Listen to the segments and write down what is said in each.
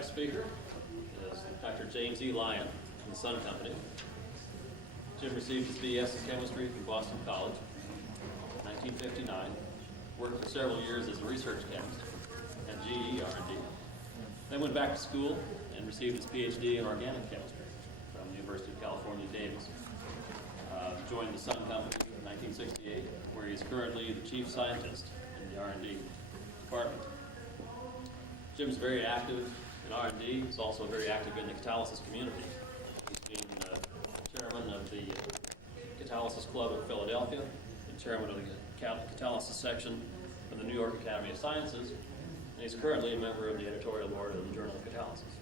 next speaker is Dr. James E. Lyons from the Sun Company. Jim received his B.S. in chemistry from Boston College in 1959, worked for several years as a research chemist and GE R&D, then went back to school and received his Ph.D. in organic chemistry from the University of California, Davis. Joined the Sun Company in 1968, where he is currently the chief scientist in the R&D department. Jim's very active in R&D. He's also very active in the catalysis community. He's been chairman of the Catalysis Club in Philadelphia and chairman of the catalysis section of the New York Academy of Sciences, and he's currently a member of the editorial board of the Journal of Catalysis.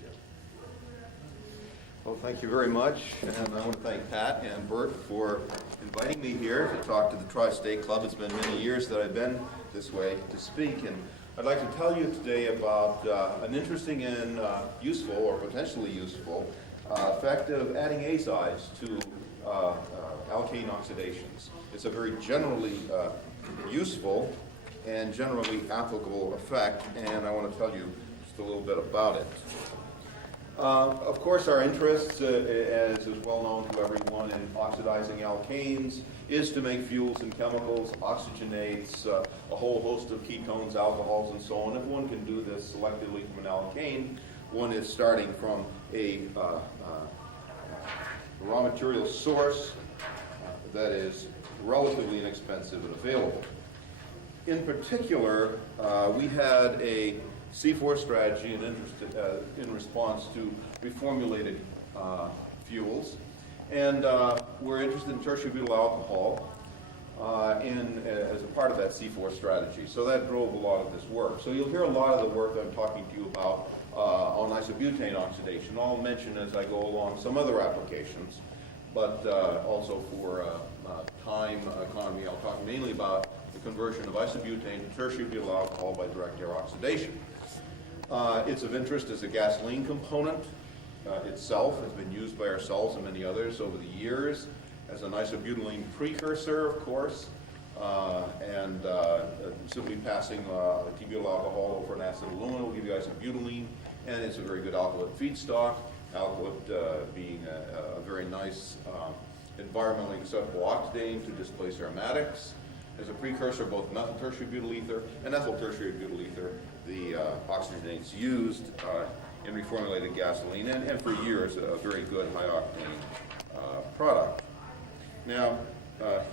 Jim. Well, thank you very much, and I want to thank Pat and Bert for inviting me here to talk to the Tri-State Club. It's been many years that I've been this way to speak, and I'd like to tell you today about an interesting and useful, or potentially useful, effect of adding azides to alkane oxidations. It's a very generally useful and generally applicable effect, and I want to tell you just a little bit about it. Of course, our interest, as is well known to everyone, in oxidizing alkanes is to make fuels and chemicals, oxygenates, a whole host of ketones, alcohols, and so on. If one can do this selectively from an alkane, one is starting from a raw material source that is relatively inexpensive and available. In particular, we had a C4 strategy in response to reformulated fuels, and we're interested in tertiary butyl alcohol as a part of that C4 strategy. So that drove a lot of this work. So you'll hear a lot of the work I'm talking to you about on isobutane oxidation. I'll mention as I go along some other applications, but also for time economy, I'll talk mainly about the conversion of isobutane to tertiary butyl alcohol by direct air oxidation. It's of interest as a gasoline component itself. Has been used by ourselves and many others over the years as an isobutylene precursor, of course, and simply passing T-butyl alcohol over an acid aluminum will give you isobutylene, and it's a very good alkylate feedstock. Alkylate being a very nice environmentally acceptable oxidant to displace aromatics. As a precursor, both methyl tertiary butyl ether and ethyl tertiary butyl ether, the oxygenates used in reformulated gasoline, and for years a very good high octane product. Now,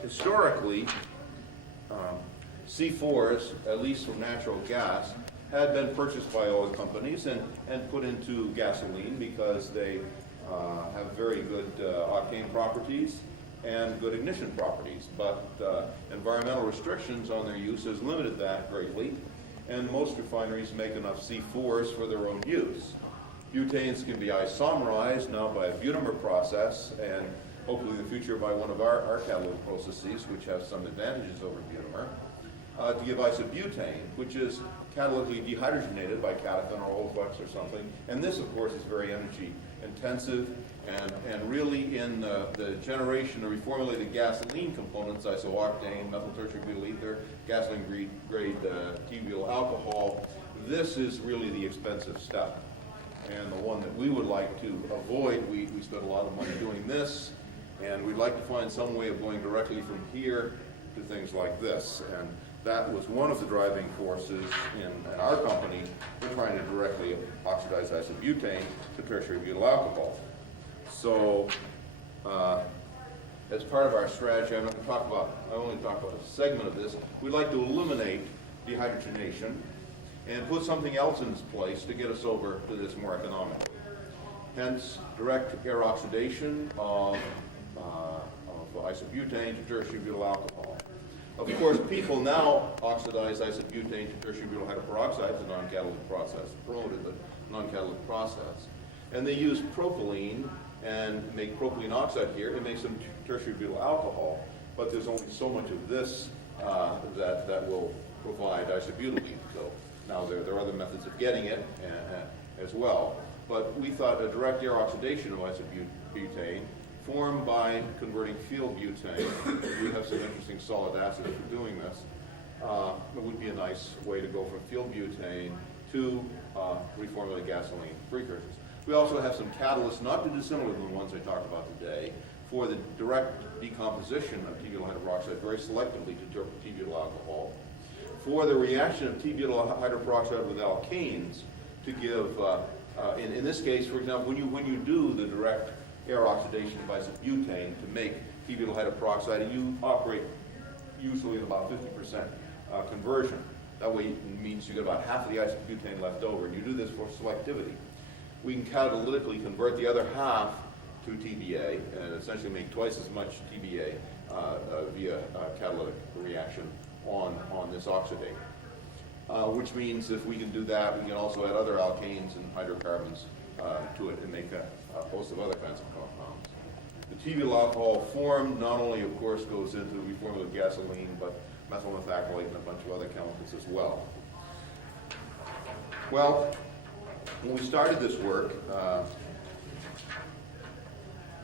historically, C4s, at least from natural gas, had been purchased by oil companies and put into gasoline because they have very good octane properties and good ignition properties, but environmental restrictions on their use has limited that greatly, and most refineries make enough C4s for their own use. Butanes can be isomerized now by a butamer process, and hopefully in the future by one of our catalytic processes, which have some advantages over butamer, to give isobutane, which is catalytically dehydrogenated by catechin or Oleflex or something. And this, of course, is very energy intensive, and really in the generation of reformulated gasoline components, isooctane, methyl tertiary butyl ether, gasoline grade T-butyl alcohol, this is really the expensive step, and the one that we would like to avoid. We spend a lot of money doing this, and we'd like to find some way of going directly from here to things like this. And that was one of the driving forces in our company. We're trying to directly oxidize isobutane to tertiary butyl alcohol. So, as part of our strategy, I only talk about a segment of this. We'd like to eliminate dehydrogenation and put something else in its place to get us over to this more economically. Hence, direct air oxidation of isobutane to tertiary butyl alcohol. Of course, people now oxidize isobutane to tertiary butyl hydroperoxide, the non-catalytic process, promoted the non-catalytic process. And they use propylene and make propylene oxide here. It makes them tertiary butyl alcohol, but there's only so much of this that will provide isobutylene. So now there are other methods of getting it as well. But we thought a direct air oxidation of isobutane formed by converting field butane, we have some interesting solid acids for doing this, it would be a nice way to go from field butane to reformulate gasoline precursors. We also have some catalysts, not too dissimilar to the ones I talked about today, for the direct decomposition of T-butyl hydroperoxide very selectively to T-butyl alcohol, for the reaction of T-butyl hydroperoxide with alkanes to give, in this case, for example, when you do the direct air oxidation of isobutane to make T-butyl hydroperoxide, you operate usually at about 50% conversion. That way it means you get about half of the isobutane left over, and you do this for selectivity. We can catalytically convert the other half to TBA and essentially make twice as much TBA via catalytic reaction on this oxidate. Which means if we can do that, we can also add other alkanes and hydrocarbons to it and make a host of other kinds of compounds. The T-butyl alcohol formed not only, of course, goes into reformulated gasoline, but methyl methacrylate and a bunch of other chemicals as well. Well, when we started this work,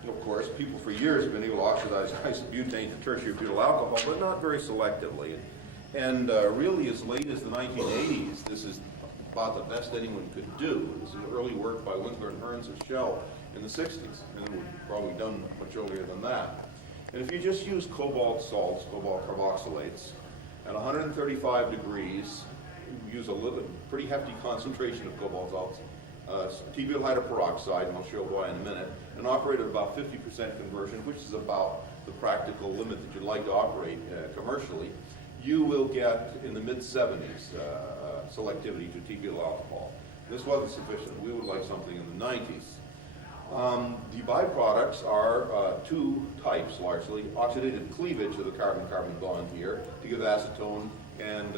of course, people for years have been able to oxidize isobutane to tertiary butyl alcohol, but not very selectively. And really, as late as the 1980s, this is about the best anyone could do. This is early work by Winkler and Hearns at Shell in the 60s, and it was probably done much earlier than that. And if you just use cobalt salts, cobalt carboxylates, at 135 degrees, you use a pretty hefty concentration of cobalt salts, T-butyl hydroperoxide, and I'll show why in a minute, and operate at about 50% conversion, which is about the practical limit that you'd like to operate commercially, you will get in the mid-70s selectivity to T-butyl alcohol. This wasn't sufficient. We would like something in the 90s. The byproducts are two types, largely. Oxidative cleavage of the carbon-carbon bond here to give acetone and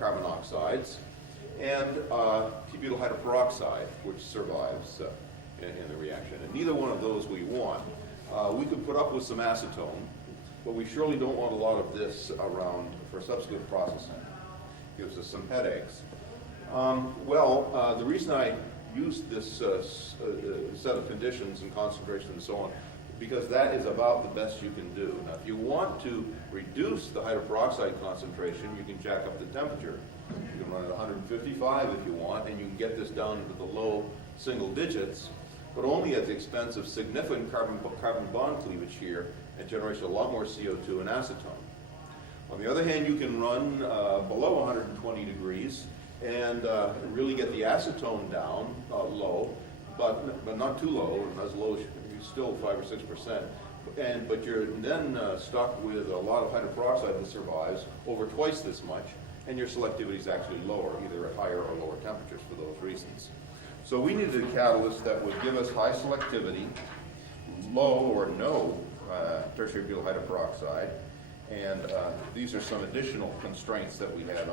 carbon oxides, and T-butyl hydroperoxide, which survives in the reaction. And neither one of those we want. We could put up with some acetone, but we surely don't want a lot of this around for subsequent processing. Gives us some headaches. The reason I used this set of conditions and concentration and so on, because that is about the best you can do. Now, if you want to reduce the hydroperoxide concentration, you can jack up the temperature. You can run it at 155 if you want, and you can get this down into the low single digits, but only at the expense of significant carbon bond cleavage here and generates a lot more CO2 and acetone. On the other hand, you can run below 120 degrees and really get the acetone down low, but not too low, and as low as you're still 5 or 6%. But you're then stuck with a lot of hydroperoxide that survives over twice this much, and your selectivity is actually lower, either at higher or lower temperatures for those reasons. So we needed a catalyst that would give us high selectivity, low or no tertiary butyl hydroperoxide, and these are some additional constraints that we had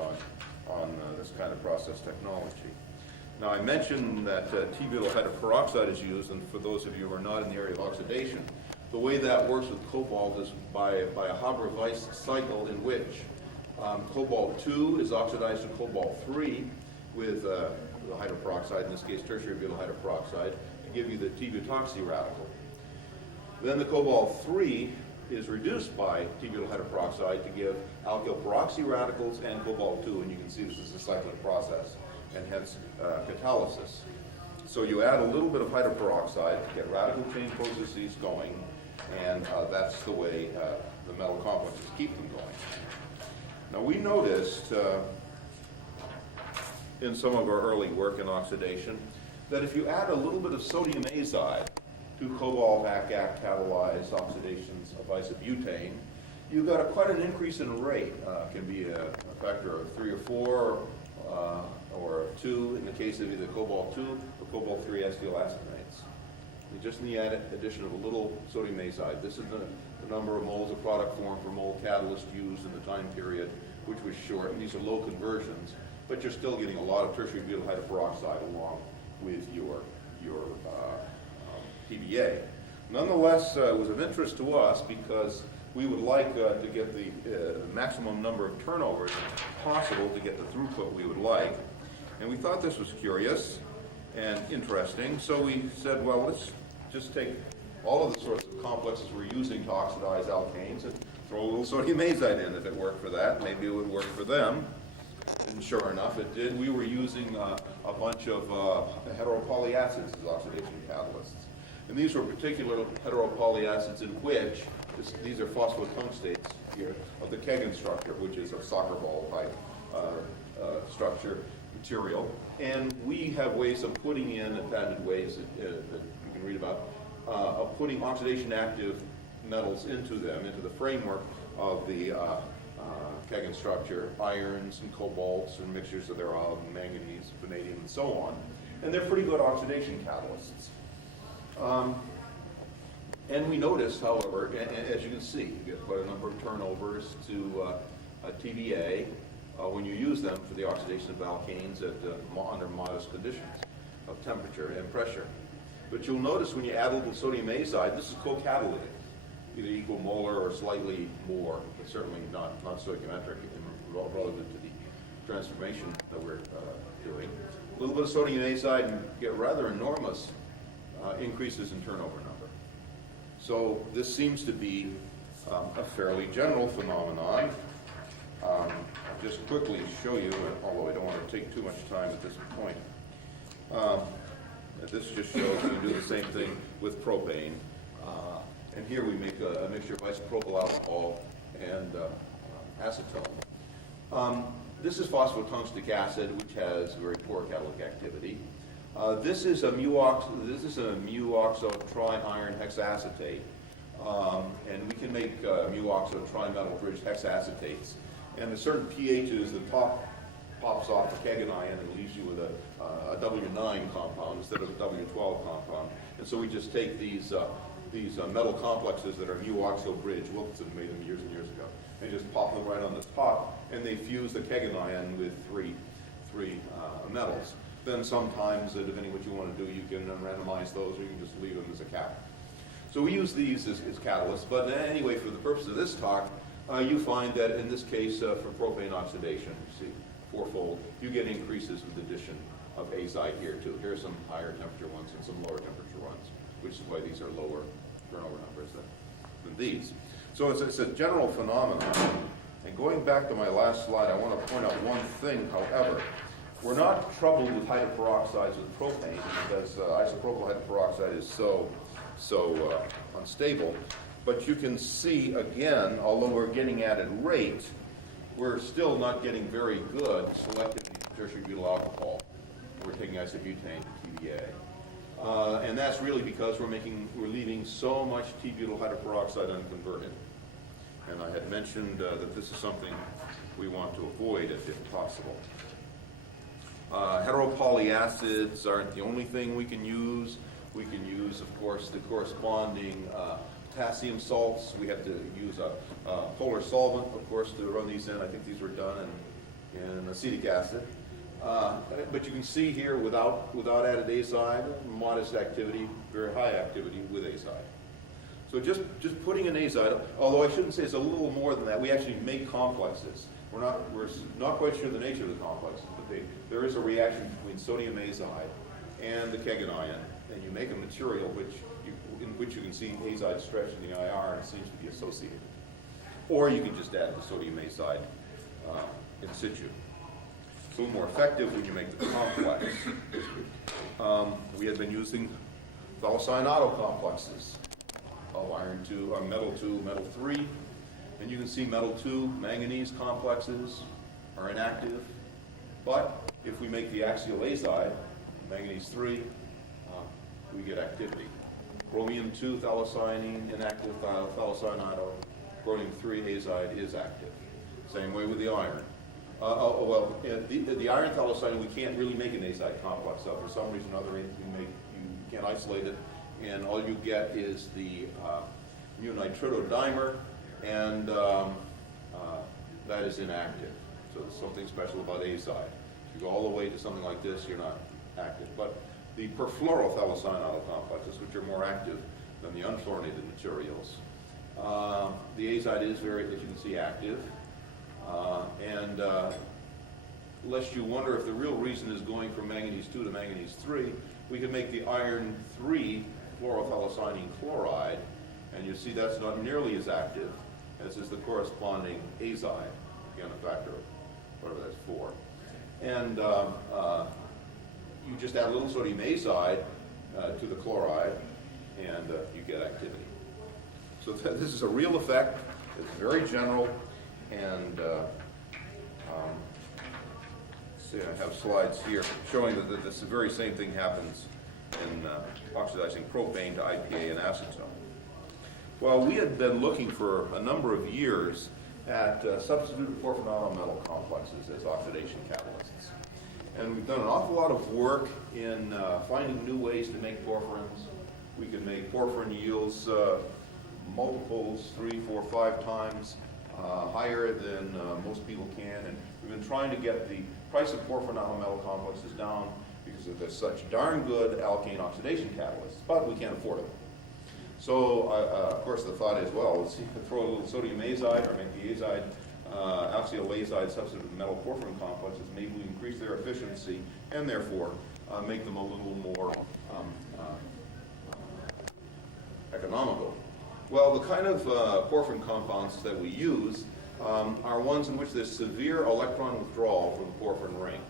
on this kind of process technology. Now, I mentioned that T-butyl hydroperoxide is used, and for those of you who are not in the area of oxidation, the way that works with cobalt is by a Haber-Weiss cycle in which cobalt-2 is oxidized to cobalt-3 with the hydroperoxide, in this case tertiary butyl hydroperoxide, to give you the T-butoxy radical. Then the cobalt-3 is reduced by T-butyl hydroperoxide to give alkyl peroxy radicals and cobalt-2, and you can see this is a cyclic process, and hence catalysis. So you add a little bit of hydroperoxide to get radical chain processes going, and that's the way the metal complexes keep them going. Now, we noticed in some of our early work in oxidation that if you add a little bit of sodium azide to cobalt-ACAC catalyzed oxidations of isobutane, you got quite an increase in rate. It can be a factor of 3 or 4 or 2 in the case of either cobalt-2 or cobalt-3 acetylacetonates. You just need the addition of a little sodium azide. This is the number of moles of product formed per mole catalyst used in the time period, which was short, and these are low conversions, but you're still getting a lot of tertiary butyl hydroperoxide along with your TBA. Nonetheless, it was of interest to us because we would like to get the maximum number of turnovers possible to get the throughput we would like. And we thought this was curious and interesting, so we said, well, let's just take all of the sorts of complexes we're using to oxidize alkanes and throw a little sodium azide in. If it worked for that, maybe it would work for them. And sure enough, it did. We were using a bunch of heteropolyacids as oxidation catalysts. And these were particular heteropolyacids in which, these are phosphotungstates here, of the Keggin structure, which is a soccer ball type structure material. And we have ways of putting in, patented ways that you can read about, of putting oxidation active metals into them, into the framework of the Keggin structure, irons and cobalts and mixtures of thereof, and manganese, vanadium, and so on. And they're pretty good oxidation catalysts. And we notice, however, as you can see, you get quite a number of turnovers to TBA when you use them for the oxidation of alkanes under modest conditions of temperature and pressure. But you'll notice when you add a little sodium azide, this is co-catalytic, either equal molar or slightly more, but certainly not stoichiometric relative to the transformation that we're doing. A little bit of sodium azide and get rather enormous increases in turnover number. So this seems to be a fairly general phenomenon. I'll just quickly show you, although I don't want to take too much time at this point. This just shows we do the same thing with propane. And here we make a mixture of isopropyl alcohol and acetone. This is phosphotungstic acid, which has very poor catalytic activity. This is a mu-oxo tri-iron hexacetate, and we can make mu-oxo tri-metal bridged hexacetates. And at certain pHs, the top pops off the Keggin ion and leaves you with a W9 compound instead of a W12 compound. And so we just take these metal complexes that are mu-oxo bridge. Wilkinson made them years and years ago. And just pop them right on the top, and they fuse the Keggin ion with three metals. Then sometimes, depending what you want to do, you can randomize those, or you can just leave them as a cap. So we use these as catalysts. But anyway, for the purpose of this talk, you find that in this case, for propane oxidation, you see, fourfold, you get increases with the addition of azide here too. Here are some higher temperature ones and some lower temperature ones, which is why these are lower turnover numbers than these. So it's a general phenomenon. And going back to my last slide, I want to point out one thing, however. We're not troubled with hydroperoxides with propane because isopropyl hydroperoxide is so unstable. But you can see, again, although we're getting added rate, we're still not getting very good selectivity for tertiary butyl alcohol. We're taking isobutane to TBA. And that's really because we're leaving so much T-butyl hydroperoxide unconverted. And I had mentioned that this is something we want to avoid if possible. Heteropolyacids aren't the only thing we can use. We can use, of course, the corresponding potassium salts. We have to use a polar solvent, of course, to run these in. I think these were done in acetic acid. But you can see here, without added azide, modest activity, very high activity with azide. So just putting in azide, although I shouldn't say it's a little more than that, we actually make complexes. We're not quite sure the nature of the complexes, but there is a reaction between sodium azide and the Keggin ion, and you make a material in which you can see azide stretch in the IR, and it seems to be associated. Or you can just add the sodium azide in situ. It's a little more effective when you make the complex. We had been using phthalocyanado complexes of metal 2, metal 3. And you can see metal 2 manganese complexes are inactive. But if we make the axial azide, manganese 3, we get activity. Chromium 2 phthalocyanine, inactive phthalocyanado. Chromium 3 azide is active. Same way with the iron. The iron phthalocyanine we can't really make an azide complex of. For some reason or other, you can't isolate it, and all you get is the mu nitridodimer, and that is inactive. So there's something special about azide. If you go all the way to something like this, you're not active. But the perfluorophthalocyanoidal complexes, which are more active than the unfluorinated materials, the azide is very, as you can see, active. And lest you wonder if the real reason is going from manganese 2 to manganese 3, we can make the iron 3 fluorophthalocyanine chloride, and you see that's not nearly as active as is the corresponding azide, again a factor of whatever that's 4. and you just add a little sodium azide to the chloride, and you get activity. So this is a real effect. It's very general, and see, I have slides here showing that this very same thing happens in oxidizing propane to IPA and acetone. Well, we had been looking for a number of years at substituted porphyrolyl metal complexes as oxidation catalysts. And we've done an awful lot of work in finding new ways to make porphyrins. We can make porphyrin yields multiples, 3, 4, 5 times higher than most people can. And we've been trying to get the price of porphyrolyl metal complexes down because they're such darn good alkane oxidation catalysts, but we can't afford them. So, of course, the thought is, well, let's throw a little sodium azide or make the azide, oxyl azide substitute metal porphyrin complexes. Maybe we increase their efficiency and therefore make them a little more economical. Well, the kind of porphyrin compounds that we use are ones in which there's severe electron withdrawal from the porphyrin ring.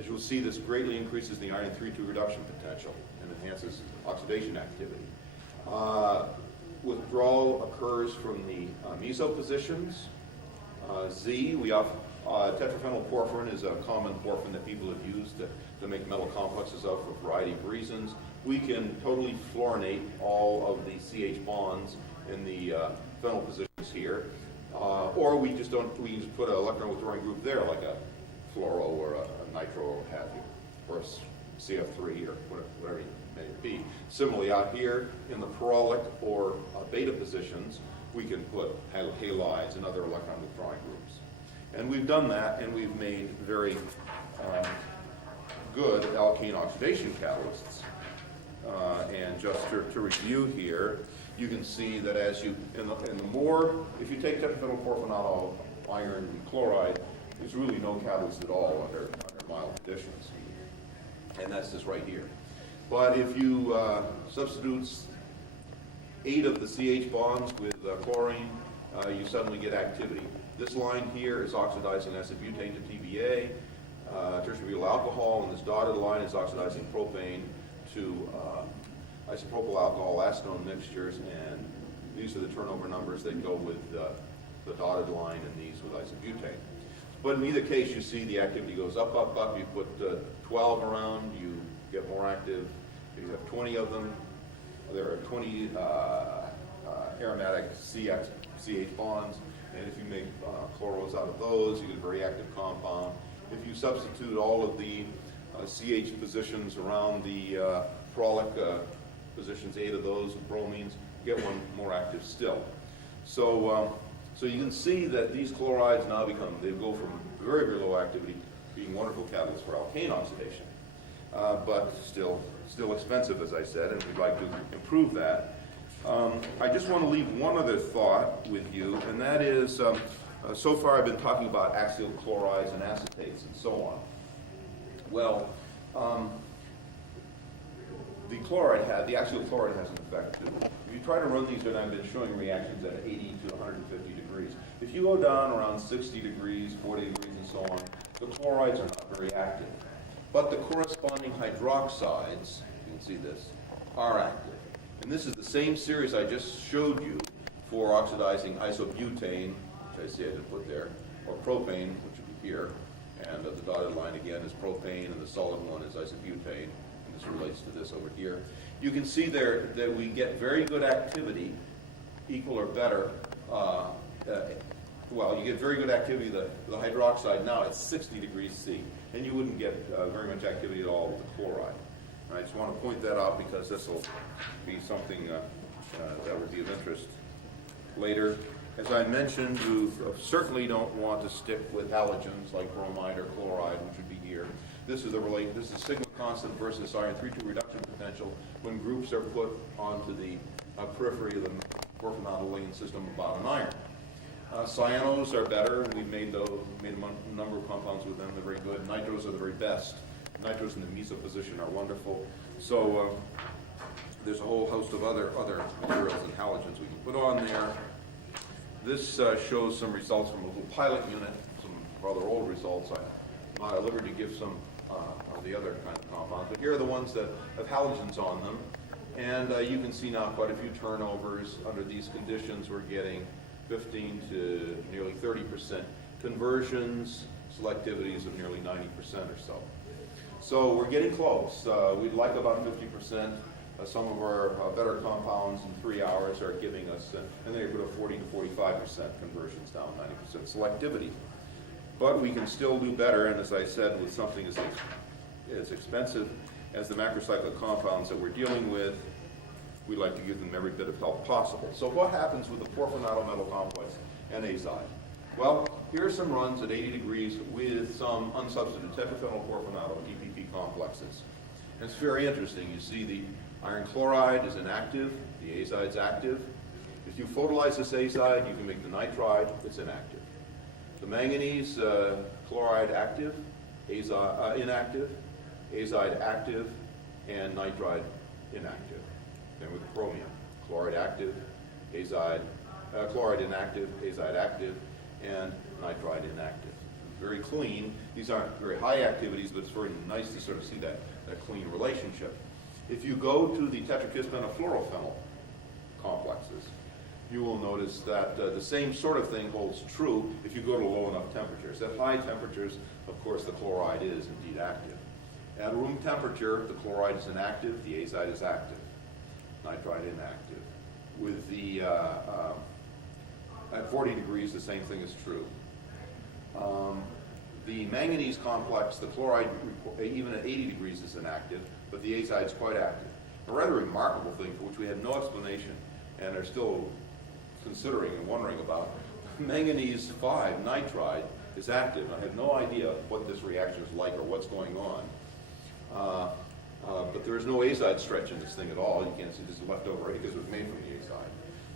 As you'll see, this greatly increases the iron 3,2 reduction potential and enhances oxidation activity. Withdrawal occurs from the meso positions. Z, tetraphenylporphyrin is a common porphyrin that people have used to make metal complexes of for a variety of reasons. We can totally fluorinate all of the CH bonds in the phenyl positions here, or we can just put an electron withdrawing group there, like a fluoro or a nitro or what have you, or a CF3 or whatever it may be. Similarly, out here in the pyrrolic or beta positions, we can put halides and other electron withdrawing groups. And we've done that, and we've made very good alkane oxidation catalysts. And just to review here, you can see that as you, if you take tetraphenylporphyrolyl iron chloride, there's really no catalyst at all under mild conditions. And that's this right here. But if you substitute 8 of the CH bonds with chlorine, you suddenly get activity. This line here is oxidizing isobutane to TBA, tertiary butyl alcohol, and this dotted line is oxidizing propane to isopropyl alcohol acetone mixtures, and these are the turnover numbers that go with the dotted line and these with isobutane. But in either case, you see the activity goes up, up, up. You put 12 around, you get more active. If you have 20 of them, there are 20 aromatic CH bonds, and if you make chloros out of those, you get a very active compound. If you substitute all of the CH positions around the pyrrolic positions, 8 of those with bromines, you get one more active still. So you can see that these chlorides now they go from very, very low activity to being wonderful catalysts for alkane oxidation. But still expensive, as I said, and we'd like to improve that. I just want to leave one other thought with you, and that is, so far I've been talking about axial chlorides and acetates and so on. Well, the axial chloride has an effect too. If you try to run these, and I've been showing reactions at 80 to 150 degrees. If you go down around 60 degrees, 40 degrees, and so on, the chlorides are not very active. But the corresponding hydroxides, you can see this, are active. And this is the same series I just showed you for oxidizing isobutane, which I see I didn't put there, or propane, which would be here. And the dotted line again is propane, and the solid one is isobutane. And this relates to this over here. You can see there that we get very good activity, equal or better. You get very good activity, the hydroxide now at 60 degrees C. And you wouldn't get very much activity at all with the chloride. I just want to point that out because this will be something that would be of interest later. As I mentioned, you certainly don't want to stick with halogens like bromide or chloride, which would be here. This is sigma constant versus iron 3,2 reduction potential when groups are put onto the periphery of the porphyrolyl system about an iron. Cyanos are better. We've made a number of compounds with them. They're very good. Nitros are the very best. Nitros in the meso position are wonderful. So there's a whole host of other materials and halogens we can put on there. This shows some results from a little pilot unit, some rather old results. I'm not at liberty to give some of the other kind of compounds, but here are the ones that have halogens on them. And you can see now quite a few turnovers. Under these conditions, we're getting 15 to nearly 30% conversions, selectivities of nearly 90% or so. So we're getting close. We'd like about 50%. Some of our better compounds in 3 hours are giving us in the neighborhood of 40 to 45% conversions down, 90% selectivity. But we can still do better, and as I said, with something as expensive as the macrocyclic compounds that we're dealing with, we like to give them every bit of help possible. So what happens with the porphyrinosyl metal complex and azide? Well, here are some runs at 80 degrees with some unsubstituted tetraphenyl porphyrinosyl DPP complexes. And it's very interesting. You see the iron chloride is inactive, the azide's active. If you photolyze this azide, you can make the nitride, it's inactive. The manganese chloride active, inactive, azide active, and nitride inactive. Then with chromium, chloride active, chloride inactive, azide active, and nitride inactive. Very clean. These aren't very high activities, but it's very nice to sort of see that clean relationship. If you go to the tetrakisphenolfluorophenyl complexes, you will notice that the same sort of thing holds true if you go to low enough temperatures. At high temperatures, of course, the chloride is indeed active. At room temperature, the chloride is inactive, the azide is active, nitride inactive. With the, at 40 degrees, the same thing is true. The manganese complex, the chloride, even at 80 degrees is inactive, but the azide is quite active. A rather remarkable thing for which we have no explanation and are still considering and wondering about. Manganese 5 nitride is active. I have no idea what this reaction is like or what's going on. But there is no azide stretch in this thing at all. You can't see this is leftover because it was made from the azide.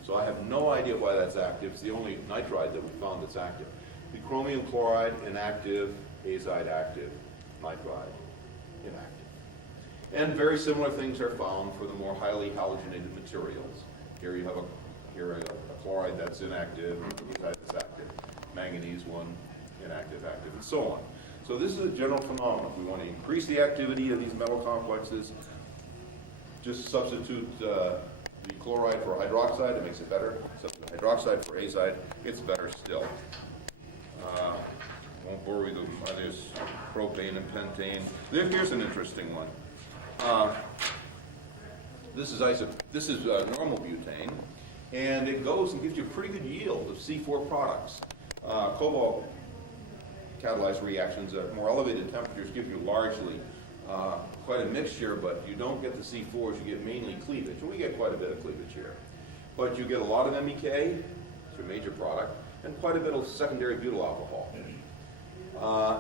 So I have no idea why that's active. It's the only nitride that we found that's active. The chromium chloride inactive, azide active, nitride inactive. And very similar things are found for the more highly halogenated materials. Here you have a chloride that's inactive, azide that's active, manganese one, inactive, active, and so on. So this is a general phenomenon. If we want to increase the activity of these metal complexes, just substitute the chloride for hydroxide, it makes it better. Substitute hydroxide for azide, it's better still. Won't bore you with there's propane and pentane. Here's an interesting one. This is normal butane, and it goes and gives you a pretty good yield of C4 products. Cobalt catalyzed reactions at more elevated temperatures give you largely quite a mixture, but you don't get the C4s, you get mainly cleavage, and we get quite a bit of cleavage here. But you get a lot of MEK, it's a major product, and quite a bit of secondary butyl alcohol.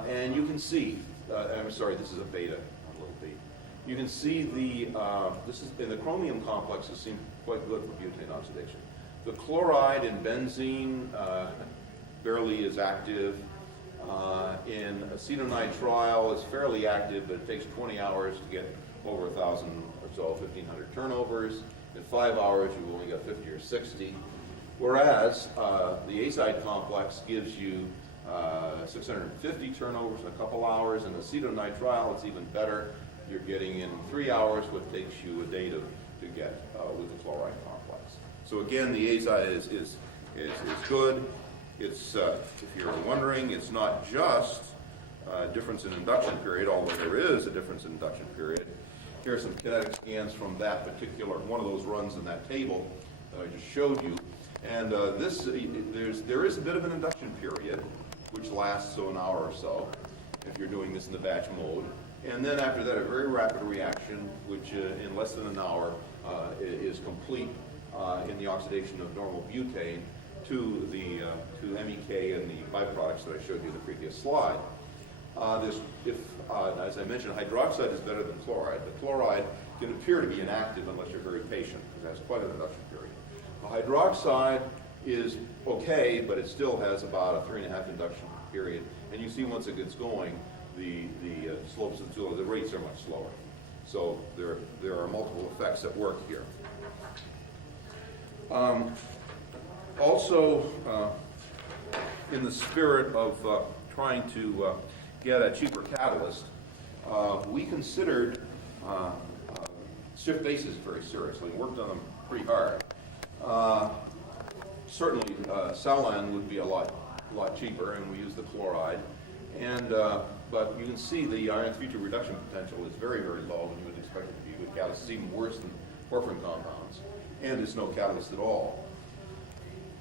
And you can see, I'm sorry, this is a beta, not a little b. You can see this is in the chromium complexes seem quite good for butane oxidation. The chloride in benzene barely is active. In acetonitrile, it's fairly active, but it takes 20 hours to get over 1,000 or so, 1,500 turnovers. In 5 hours, you only got 50 or 60. Whereas the azide complex gives you 650 turnovers in a couple hours, and acetonitrile, it's even better. You're getting in 3 hours what takes you a day to get with the chloride complex. So again, the azide is good. It's, if you're wondering, it's not just a difference in induction period, although there is a difference in induction period. Here are some kinetic scans from that particular, one of those runs in that table that I just showed you. And there is a bit of an induction period, which lasts an hour or so, if you're doing this in the batch mode. And then after that, a very rapid reaction, which in less than an hour is complete in the oxidation of normal butane to MEK and the byproducts that I showed you in the previous slide. As I mentioned, hydroxide is better than chloride. The chloride can appear to be inactive unless you're very patient, because it has quite an induction period. Hydroxide is okay, but it still has about a 3.5 induction period. And you see once it gets going, the slopes of the rates are much slower. So there are multiple effects at work here. Also, in the spirit of trying to get a cheaper catalyst, we considered shift bases very seriously and worked on them pretty hard. Certainly, Lyons would be a lot cheaper, and we use the chloride. But you can see the iron 3,2 reduction potential is very, very low, and you would expect it to be with catalysts. It's even worse than porphyrin compounds, and there's no catalyst at all.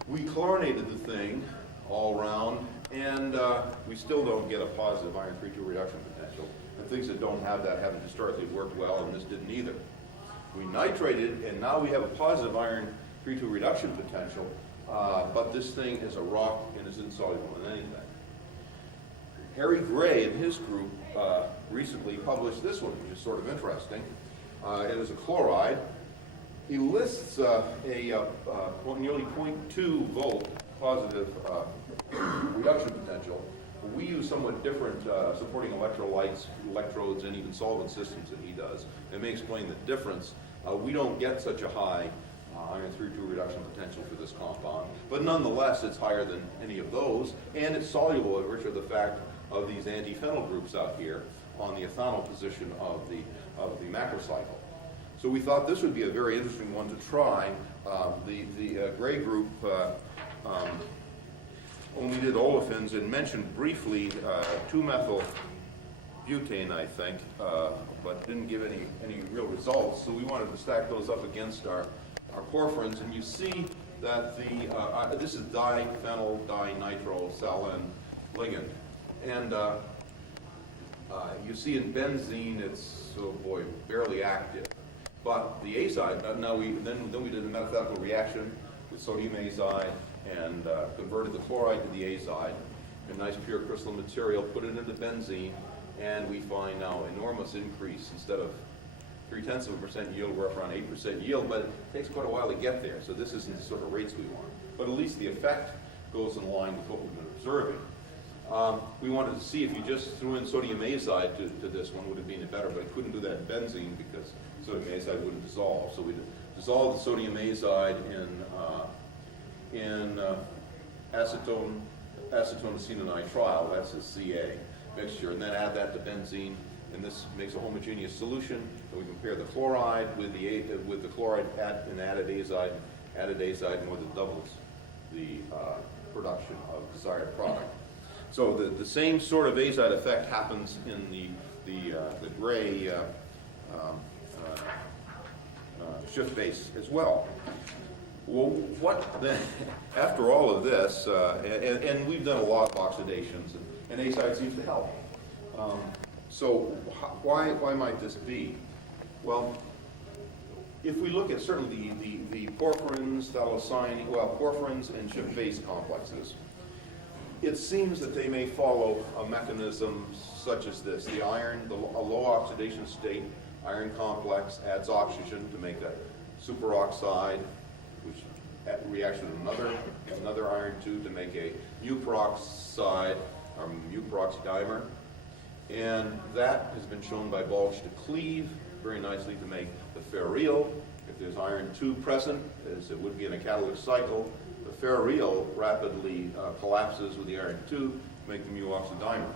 We chlorinated the thing all around, and we still don't get a positive iron 3,2 reduction potential. And things that don't have that haven't historically worked well, and this didn't either. We nitrated, and now we have a positive iron 3,2 reduction potential, but this thing is a rock and is insoluble in anything. Harry Gray and his group recently published this one, which is sort of interesting. It is a chloride. He lists a nearly 0.2 volt positive reduction potential. We use somewhat different supporting electrolytes, electrodes, and even solvent systems than he does. It may explain the difference. We don't get such a high iron 3,2 reduction potential for this compound, but nonetheless it's higher than any of those, and it's soluble at virtue of the fact of these anti-phenyl groups out here on the ethanol position of the macrocycle. So we thought this would be a very interesting one to try. The Gray group, when we did olefins, it mentioned briefly 2-methyl-butane, I think, but didn't give any real results. So we wanted to stack those up against our porphyrins, and you see that this is diphenyl dinitro ligand. And you see in benzene, it's, oh boy, barely active. But the azide, then we did a metathetical reaction with sodium azide and converted the chloride to the azide, a nice pure crystalline material, put it into benzene, and we find now enormous increase. Instead of 0.3% yield, we're up around 8% yield, but it takes quite a while to get there. So this isn't the sort of rates we want. But at least the effect goes in line with what we've been observing. We wanted to see if you just threw in sodium azide to this one, would it be any better, but it couldn't do that in benzene because sodium azide wouldn't dissolve. So we dissolved the sodium azide in acetone acetonitrile, that's a Ca mixture, and then add that to benzene, and this makes a homogeneous solution. And we compare the chloride with the chloride and added azide more than doubles the production of desired product. So the same sort of azide effect happens in the Gray shift base as well. Well, what then, after all of this, and we've done a lot of oxidations, and azide seems to help. So why might this be? Well, if we look at certainly the porphyrins, porphyrins and shift base complexes, it seems that they may follow a mechanism such as this. The iron, a low oxidation state, iron complex adds oxygen to make a superoxide, which reacts with another iron 2 to make a mu peroxide, or mu peroxidimer. And that has been shown by Balch to cleave very nicely to make the ferrial. If there's iron 2 present, as it would be in a catalytic cycle, the ferrial rapidly collapses with the iron 2 to make the mu oxidimer.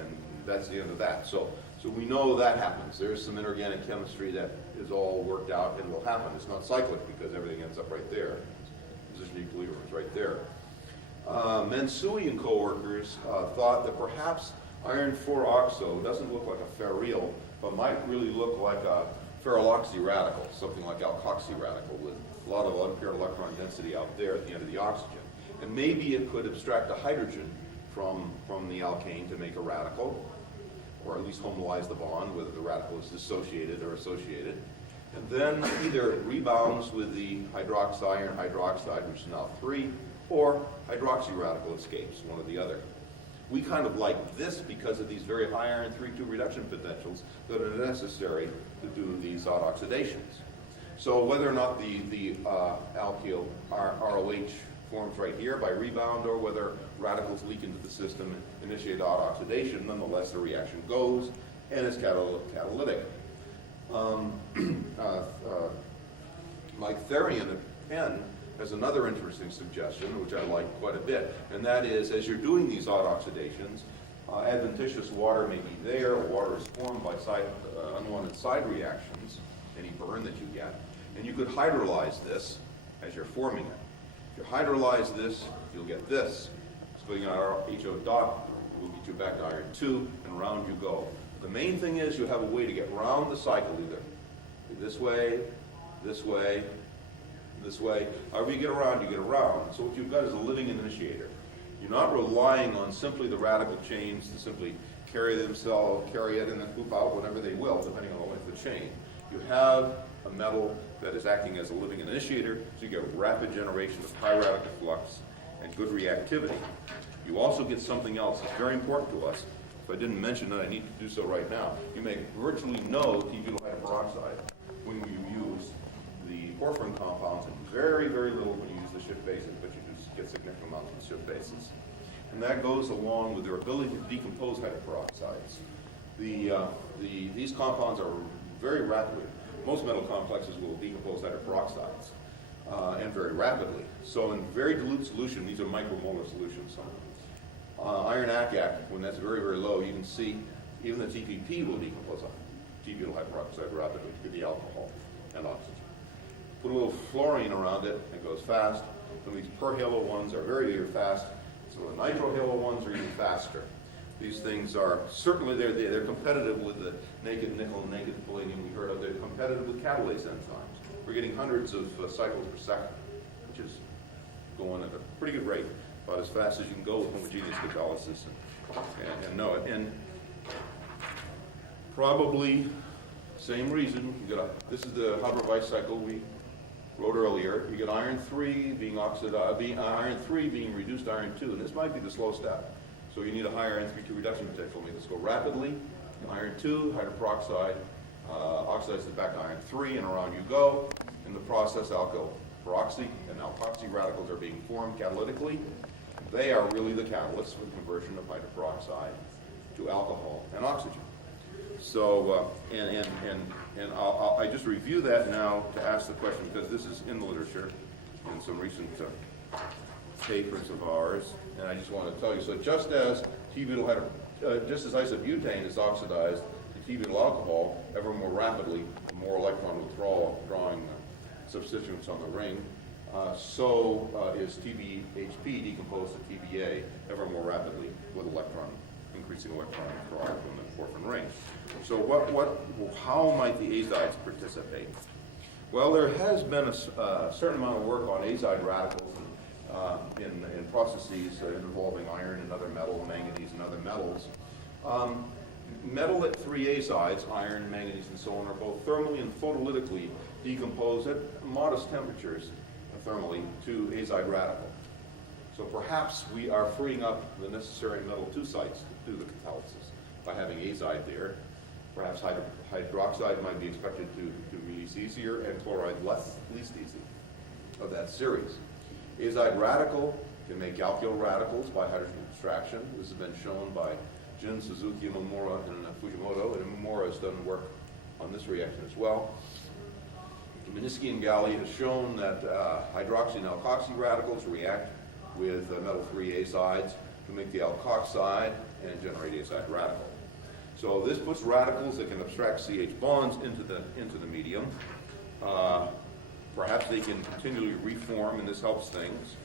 And that's the end of that. So we know that happens. There's some inorganic chemistry that is all worked out and will happen. It's not cyclic because everything ends up right there. Position equilibrium is right there. Mansui and co-workers thought that perhaps iron 4-oxo doesn't look like a ferrial, but might really look like a ferroxy radical, something like alkoxy radical with a lot of unpaired electron density out there at the end of the oxygen. And maybe it could abstract a hydrogen from the alkane to make a radical, or at least homolize the bond, whether the radical is dissociated or associated. And then either it rebounds with the hydroxy-iron hydroxide, which is now 3, or hydroxy radical escapes, one or the other. We kind of like this because of these very high iron 3,2 reduction potentials that are necessary to do these odd oxidations. So whether or not the alkyl ROH forms right here by rebound, or whether radicals leak into the system and initiate odd oxidation, nonetheless the reaction goes and is catalytic. Mike Therian at Penn has another interesting suggestion, which I like quite a bit, and that is, as you're doing these odd oxidations, Adventitious water may be there. Water is formed by unwanted side reactions, any burn that you get. And you could hydrolyze this as you're forming it. If you hydrolyze this, you'll get this. Splitting out HO dot will get you back to iron 2, and around you go. The main thing is you have a way to get around the cycle, either this way, this way, this way. However you get around, you get around. So what you've got is a living initiator. You're not relying on simply the radical chains to simply carry it and then poop out whenever they will, depending on the length of the chain. You have a metal that is acting as a living initiator, so you get rapid generation of high radical flux and good reactivity. You also get something else that's very important to us. If I didn't mention it, I need to do so right now. You make virtually no T-butyl hydroperoxide when you use the porphyrin compounds, and very, very little when you use the shift bases, but you do get significant amounts of shift bases. And that goes along with their ability to decompose hydroperoxides. These compounds are very rapidly, most metal complexes will decompose hydroperoxides, and very rapidly. So in very dilute solution, these are micromolar solutions. Iron ACAC, when that's very, very low, you can see even the TPP will decompose T-butyl hydroperoxide rapidly to the alcohol and oxygen. Put a little fluorine around it, it goes fast. And these perhalo ones are very, very fast. So the nitrohalo ones are even faster. These things are certainly, they're competitive with the naked nickel, naked palladium we heard of. They're competitive with catalase enzymes. We're getting hundreds of cycles per second, which is going at a pretty good rate, about as fast as you can go with homogeneous catalysis and know it. And probably same reason. This is the Haber-Weiss cycle we wrote earlier. You get iron 3 being iron 3 being reduced to iron 2, and this might be the slow step. So you need a higher N3-2 reduction potential. Make this go rapidly. Iron 2, hydroperoxide, oxidizes it back to iron 3, and around you go. In the process, alkyl peroxy and alkoxy radicals are being formed catalytically. They are really the catalysts for the conversion of hydroperoxide to alcohol and oxygen. So, I just review that now to ask the question, because this is in the literature in some recent papers of ours, and I just want to tell you. So just as just as isobutane is oxidized to T-butyl alcohol ever more rapidly, the more electron withdrawal drawing substituents on the ring, so is TBHP decomposed to TBA ever more rapidly with increasing electron withdrawal from the porphyrin ring. So how might the azides participate? Well, there has been a certain amount of work on azide radicals in processes involving iron and other metals, manganese and other metals. Metal 3 azides, iron, manganese, and so on, are both thermally and photolytically decomposed at modest temperatures thermally to azide radical. So perhaps we are freeing up the necessary metal 2 sites to do the catalysis by having azide there. Perhaps hydroxide might be expected to release easier, and chloride least easy of that series. Azide radical can make alkyl radicals by hydrogen extraction. This has been shown by Jin, Suzuki, Momura, and Fujimoto, and Momura has done work on this reaction as well. Minsky and Galli has shown that hydroxy and alkoxy radicals react with metal 3 azides to make the alkoxide and generate azide radical. So this puts radicals that can abstract CH bonds into the medium. Perhaps they can continually reform, and this helps things.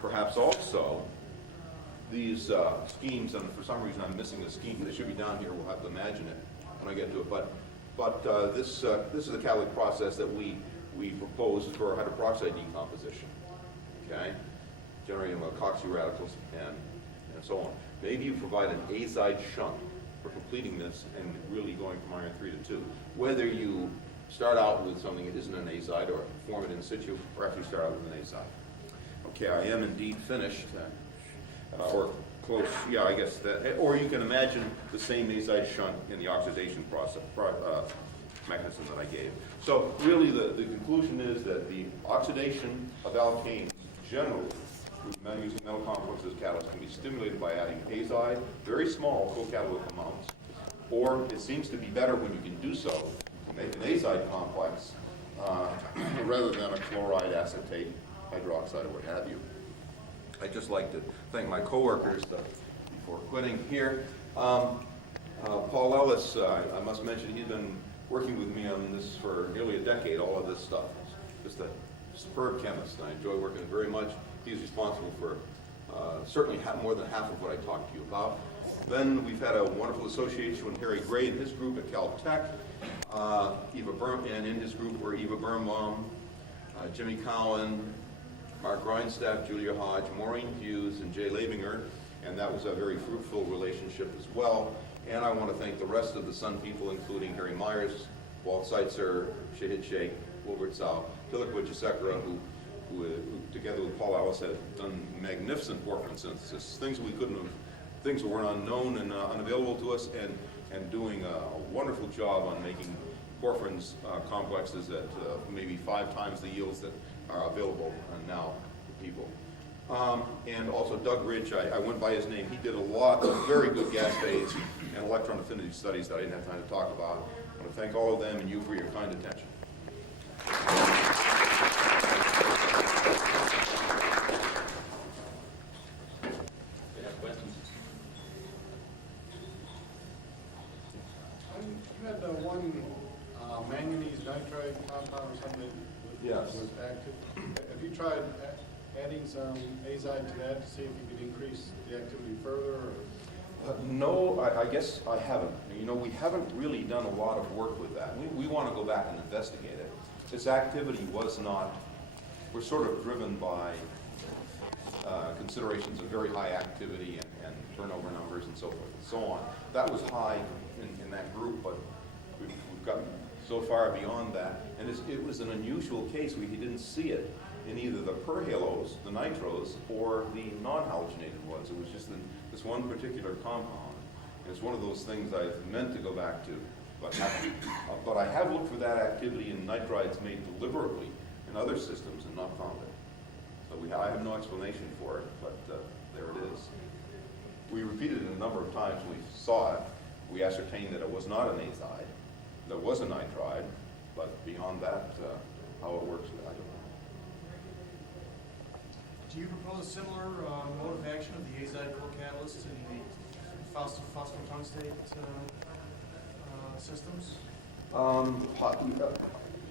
Perhaps also these schemes, and for some reason I'm missing a scheme. They should be down here. We'll have to imagine it when I get to it. But this is the catalytic process that we proposed for hydroperoxide decomposition. Okay, generating alkoxy radicals and so on. Maybe you provide an azide shunt for completing this and really going from iron 3 to 2. Whether you start out with something that isn't an azide or form it in situ, or after you start out with an azide. Okay, I am indeed finished, or close. Yeah, I guess that. Or you can imagine the same azide shunt in the oxidation process mechanism that I gave. So really, the conclusion is that the oxidation of alkanes generally, using metal complexes as catalysts, can be stimulated by adding azide, very small co-catalytic amounts, or it seems to be better when you can do so to make an azide complex rather than a chloride, acetate, hydroxide, or what have you. I'd just like to thank my coworkers before quitting here. Paul Ellis, I must mention, he's been working with me on this for nearly a decade, all of this stuff. He's just a superb chemist, and I enjoy working with him very much. He's responsible for certainly more than half of what I talked to you about. Then we've had a wonderful association with Harry Gray and his group at Caltech. And in his group were Eva Birnbaum, Jimmy Cowan, Mark Reinstaff, Julia Hodge, Maureen Hughes, and Jay Labinger, and that was a very fruitful relationship as well. And I want to thank the rest of the Sun people, including Harry Myers, Walt Seitzer, Shahid Sheikh, Wilbert Tsao, Tilak Wijasekara, who together with Paul Ellis have done magnificent porphyrin synthesis, things we couldn't have, things that were unknown and unavailable to us, and doing a wonderful job on making porphyrins complexes at maybe 5 times the yields that are available now to people. And also Doug Ridge, I went by his name. He did a lot of very good gas phase and electron affinity studies that I didn't have time to talk about. I want to thank all of them and you for your kind attention. We have questions? You had one manganese nitride compound or something that was active. Have you tried adding some azide to that to see if you could increase the activity further? Or? No, I guess I haven't. You know, we haven't really done a lot of work with that. We want to go back and investigate it. Its activity was not, we're sort of driven by considerations of very high activity and turnover numbers and so forth and so on. That was high in that group, but we've gotten so far beyond that. And it was an unusual case. We didn't see it in either the perhalos, the nitros, or the non-halogenated ones. It was just this one particular compound. And it's one of those things I've meant to go back to, but I have looked for that activity in nitrides made deliberately in other systems and not found it. So I have no explanation for it, but there it is. We repeated it a number of times. We saw it. We ascertained that it was not an azide. There was a nitride, but beyond that, how it works, I don't know. Do you propose a similar mode of action of the azide co-catalyst in the phosphotungstate systems?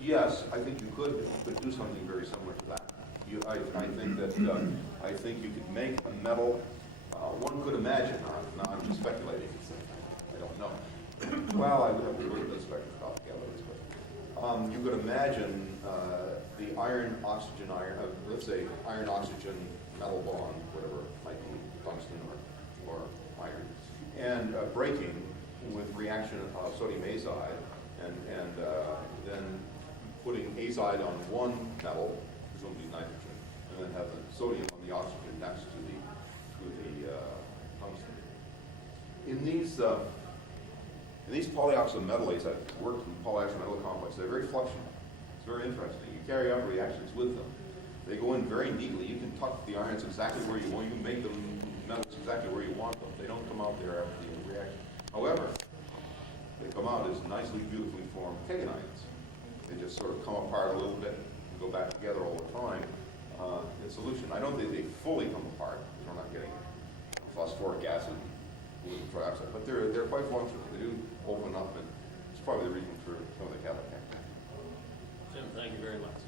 Yes, I think you could do something very similar to that. I think you could make a metal. One could imagine. Now I'm just speculating. I don't know. Well, I would have to look at the spectroscopy, but you could imagine the iron-oxygen, let's say iron-oxygen metal bond, whatever it might be, tungsten or iron, and breaking with reaction of sodium azide, and then putting azide on one metal, presumably nitrogen, and then have the sodium on the oxygen next to the tungsten. In these polyoxymetalates, I've worked with polyoxymetal complexes. They're very fluctuant. It's very interesting. You carry out reactions with them. They go in very neatly. You can tuck the irons exactly where you want. You can make them metals exactly where you want them. They don't come out there after the reaction. However, they come out as nicely, beautifully formed keganines. They just sort of come apart a little bit and go back together all the time in solution. I don't think they fully come apart. We're not getting phosphoric acid with trioxide, but they're quite functional. They do open up, and it's probably the reason for some of the cathode activity. Jim, thank you very much.